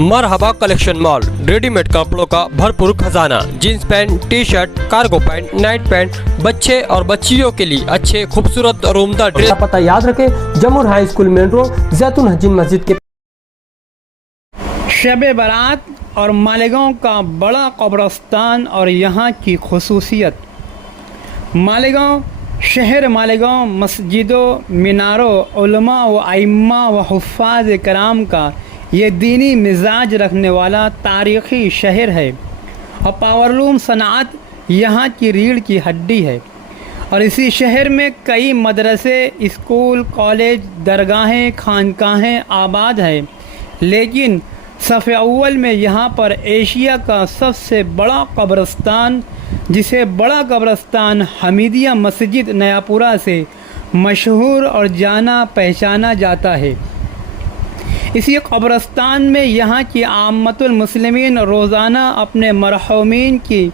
मरहबा collection mall, readymade कपड़ों का भरपूर खजाना, jeans pant, T shirt, cargo pant, night pant, बच्चे और बच्चियों के लिए अच्छे खूबसूरत और उम्दा ड्रेस। पता याद रखें, जमूर हाई स्कूल मेन रोड, जैतून हजीन मस्जिद के। शब बारात और मालेगांव का बड़ा कब्रस्तान और यहाँ की खसूसियत। मालेगांव शहर मालेगांव मस्जिदों, मीनारों, उलमा व आइम्मा व हुफ़ाज़ कराम का ये दीनी मिजाज रखने वाला तारीख़ी शहर है और पावरलूम सनात यहाँ की रीढ़ की हड्डी है। और इसी शहर में कई मदरसे, स्कूल, कॉलेज, दरगाहें, खानकाहें आबाद हैं। लेकिन सफ़े अव्वल में यहाँ पर एशिया का सबसे बड़ा कब्रस्तान, जिसे बड़ा कब्रस्तान हमीदिया मस्जिद नयापुरा से मशहूर और जाना पहचाना जाता है। इसी कब्रस्तान में यहाँ की आम्मतुल मुस्लिमीन रोज़ाना अपने मरहूमीन की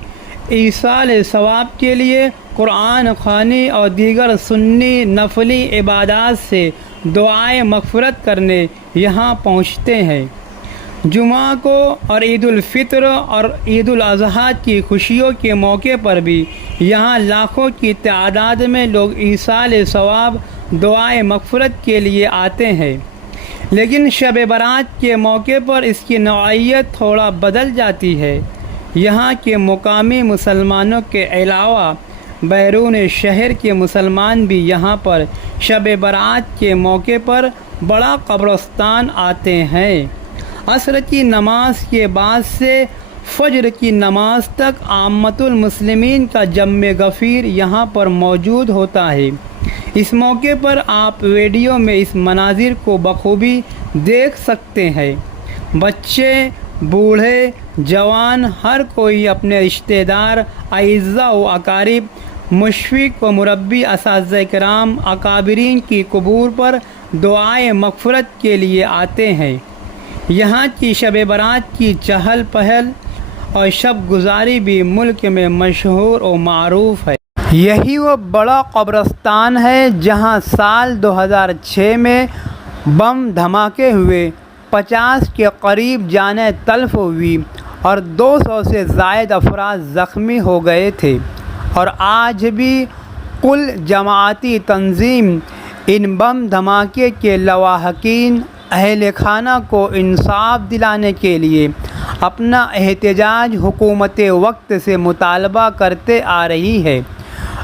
ईसाल सवाब के लिए कुरान ख़्वानी और दीगर सुन्नी नफली इबादात से दुआए मग़फ़िरत करने यहाँ पहुँचते हैं। जुमा को और ईद उल फित्र और ईद उल अज़हा की खुशियों के मौके पर भी यहाँ लाखों की तादाद में लोग ईसाल सवाब दुआए मग़फ़िरत के लिए आते हैं। लेकिन शब बारात के मौके पर इसकी नौइयत थोड़ा बदल जाती है। यहाँ के मुकामी मुसलमानों के अलावा बैरून शहर के मुसलमान भी यहाँ पर शब बारात के मौके पर बड़ा कब्रस्तान आते हैं। असर की नमाज के बाद से फजर की नमाज तक आम्मतुल मुस्लिमीन का जम्मे गफ़ीर यहाँ पर मौजूद होता है। इस मौके पर आप वीडियो में इस मनाजिर को बखूबी देख सकते हैं। बच्चे, बूढ़े, जवान, हर कोई अपने रिश्तेदार, आइज़ा व अकारिब, मुशफ़िक़ व मुरब्बी, असातिज़ा किराम, अकाबिरीन की कबूर पर दुआए मग़फ़िरत के लिए आते हैं। यहाँ की शब बारात की चहल पहल और शब गुजारी भी मुल्क में मशहूर और मारूफ़ है। यही वो बड़ा कब्रस्तान है जहाँ साल 2006 में बम धमाके हुए, 50 के करीब जानें तल्फ़ हुई और 200 से ज़ायद अफराद ज़ख्मी हो गए थे। और आज भी कुल जमाअती तंजीम इन बम धमाके के लवाहकीन अहले खाना को इंसाफ दिलाने के लिए अपना एहतजाज हुकूमत वक्त से मुतालबा करते आ रही है।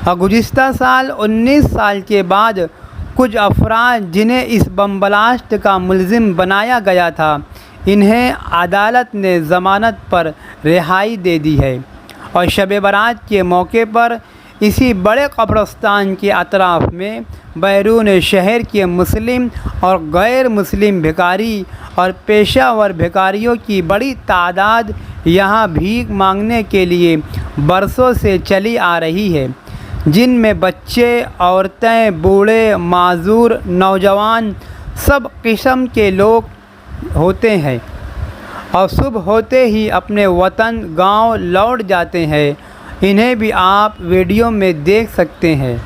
और गुज़िश्ता साल 19 साल के बाद कुछ अफराद जिन्हें इस बम ब्लास्ट का मुलज़िम बनाया गया था, इन्हें अदालत ने ज़मानत पर रिहाई दे दी है। और शब बारात के मौके पर इसी बड़े कब्रस्तान के अतराफ़ में बैरून शहर के मुस्लिम और गैर मुस्लिम भिखारी और पेशावर भिखारियों की बड़ी तादाद यहाँ भीख मांगने के लिए बरसों से चली आ रही है, जिनमें बच्चे, औरतें, बूढ़े, माजूर, नौजवान सब किस्म के लोग होते हैं और सुबह होते ही अपने वतन गांव लौट जाते हैं। इन्हें भी आप वीडियो में देख सकते हैं।